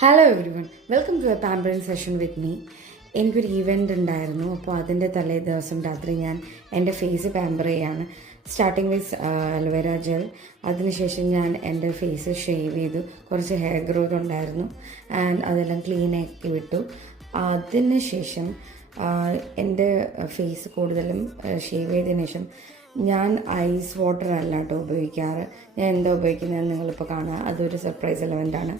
Hello everyone, welcome to a pampering session with me. എനിക്കൊരു event ഉണ്ടായിരുന്നു. അപ്പോൾ അതിൻ്റെ തലേ ദിവസം രാത്രി ഞാൻ എൻ്റെ ഫേസ് പാമ്പർ ചെയ്യാണ്. Starting with aloe vera gel. അതിനുശേഷം ഞാൻ എൻ്റെ ഫേസ് ഷേവ് ചെയ്തു. കുറച്ച് ഹെയർ ഗ്രോത്ത് ഉണ്ടായിരുന്നു ആൻഡ് അതെല്ലാം ക്ലീൻ ആക്കി വിട്ടു. അതിനുശേഷം എൻ്റെ ഫേസ് കൂടുതലും ഷേവ് ചെയ്തതിനു ശേഷം ഞാൻ ഐസ് വാട്ടർ അല്ല കേട്ടോ ഉപയോഗിക്കാറ്. ഞാൻ എന്താ ഉപയോഗിക്കുന്നത് നിങ്ങളിപ്പോൾ കാണുക. അതൊരു സർപ്രൈസ് എലമെൻ്റാണ്.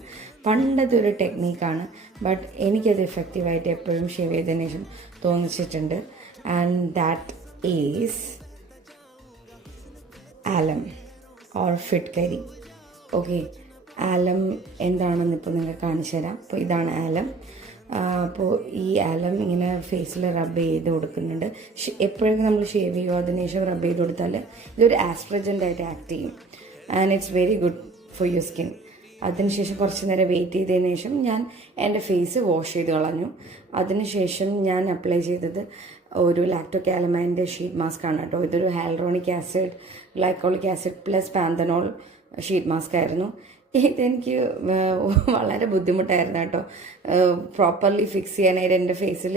പണ്ടതൊരു ടെക്നീക്കാണ്, ബട്ട് എനിക്കത് എഫക്റ്റീവായിട്ട് എപ്പോഴും ഷേവ് ചെയ്തതിനു ശേഷം തോന്നിച്ചിട്ടുണ്ട്. And that is alum or fitkari. Okay, alum എന്താണെന്ന് ഇപ്പോൾ നിങ്ങൾക്ക് കാണിച്ചു തരാം. അപ്പോൾ ഇതാണ് ആലം. അപ്പോൾ ഈ ആലം ഇങ്ങനെ ഫേസിൽ റബ്ബ് ചെയ്ത് കൊടുക്കുന്നുണ്ട്. എപ്പോഴും നമ്മൾ ഷേവ് ചെയ്യുമോ അതിനുശേഷം റബ്ബ് ചെയ്ത് കൊടുത്താൽ ഇതൊരു ആസ്ട്രജൻ്റായിട്ട് ആക്ട് ചെയ്യും and it's very good for your skin. അതിനുശേഷം കുറച്ച് നേരം വെയിറ്റ് ചെയ്തതിന് ശേഷം ഞാൻ എൻ്റെ ഫേസ് വാഷ് ചെയ്ത് കളഞ്ഞു. അതിനുശേഷം ഞാൻ അപ്ലൈ ചെയ്തത് ഒരു ലാക്ടോകാലമൈൻ്റെ ഷീറ്റ് മാസ്ക് ആണ് കേട്ടോ. ഇതൊരു hyaluronic acid, glycolic acid plus panthenol sheet mask ആയിരുന്നു. ഇതെനിക്ക് വളരെ ബുദ്ധിമുട്ടായിരുന്നു കേട്ടോ പ്രോപ്പർലി ഫിക്സ് ചെയ്യാനായിട്ട്. എൻ്റെ ഫേസിൽ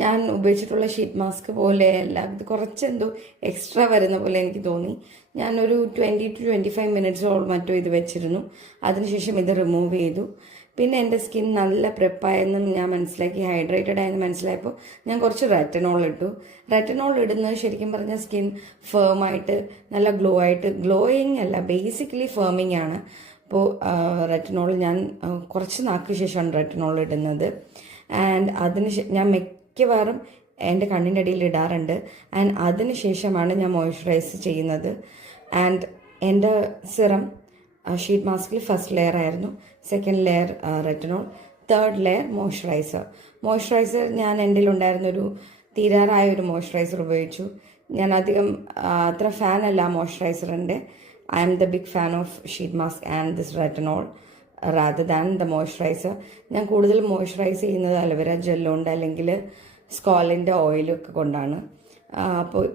ഞാൻ ഉപയോഗിച്ചിട്ടുള്ള ഷീറ്റ് മാസ്ക് പോലെയല്ല, ഇത് കുറച്ചെന്തോ എക്സ്ട്രാ വരുന്ന പോലെ എനിക്ക് തോന്നി. ഞാനൊരു 20 to 25 മിനിറ്റ്സോളം മറ്റോ ഇത് വെച്ചിരുന്നു. അതിനുശേഷം ഇത് റിമൂവ് ചെയ്തു. പിന്നെ എൻ്റെ സ്കിൻ നല്ല പ്രെപ്പായെന്നും ഞാൻ മനസ്സിലാക്കി, ഹൈഡ്രേറ്റഡ് ആയെന്ന് മനസ്സിലായപ്പോൾ ഞാൻ കുറച്ച് റെറ്റനോൾ ഇട്ടു. റെറ്റനോൾ ഇടുന്നത് ശരിക്കും പറഞ്ഞാൽ സ്കിൻ ഫേമായിട്ട് നല്ല ഗ്ലോ ആയിട്ട്, ഗ്ലോയിങ് അല്ല ബേസിക്കലി ഫേമിങ് ആണ്. അപ്പോൾ റെറ്റനോൾ ഞാൻ കുറച്ച് നാൾക്ക് ശേഷമാണ് റെറ്റനോൾ ഇടുന്നത്. ആൻഡ് ഞാൻ മിക്കവാറും എൻ്റെ കണ്ണിൻ്റെ അടിയിൽ ഇടാറുണ്ട്. ആൻഡ് അതിന് ശേഷമാണ് ഞാൻ മോയ്സ്ചറൈസ് ചെയ്യുന്നത്. ആൻഡ് എൻ്റെ സിറം ഷീറ്റ് മാസ്കിൽ ഫസ്റ്റ് ലെയർ ആയിരുന്നു, second layer retinol, third layer moisturiser ഞാൻ എൻ്റെ ഉണ്ടായിരുന്നൊരു തീരാറായ ഒരു മോയ്സ്ചറൈസർ ഉപയോഗിച്ചു. ഞാൻ അധികം അത്ര ഫാനല്ല മോയ്സ്ചറൈസറിൻ്റെ. I am the big fan of sheet mask and this retinol rather than the moisturizer. ഞാൻ കൂടുതൽ മോയ്സ്ചറൈസ് ചെയ്യുന്നത് അലോവേര ജെല്ലുണ്ട് അല്ലെങ്കിൽ സ്കോളിൻ്റെ ഓയിലൊക്കെ കൊണ്ടാണ്.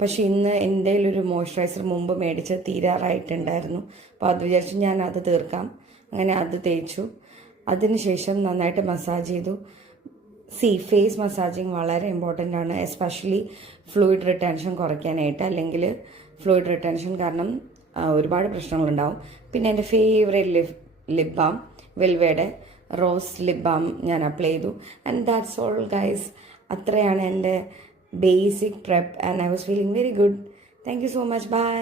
പക്ഷേ ഇന്ന് എൻ്റെ ഒരു മോയ്സ്ചറൈസർ മുമ്പ് മേടിച്ച് തീരാറായിട്ടുണ്ടായിരുന്നു. അപ്പോൾ അത് വിചാരിച്ച് ഞാൻ അത് തീർക്കാം, അങ്ങനെ അത് തേച്ചു. അതിനുശേഷം നന്നായിട്ട് മസാജ് ചെയ്തു. ഫേസ് മസാജിങ് വളരെ ഇമ്പോർട്ടൻ്റ് ആണ്, എസ്പെഷ്യലി ഫ്ലൂയിഡ് റിട്ടൻഷൻ കുറയ്ക്കാനായിട്ട്. അല്ലെങ്കിൽ ഫ്ലൂയിഡ് റിട്ടൻഷൻ കാരണം ഒരുപാട് പ്രശ്നങ്ങളുണ്ടാവും. പിന്നെ എൻ്റെ ഫേവറേറ്റ് ലിപ് ബാം വെൽവയുടെ റോസ് ലിപ് ബാം ഞാൻ അപ്ലൈ ചെയ്തു. And that's all guys. അത്രയാണ് എൻ്റെ basic prep and I was feeling very good. Thank you so much. By.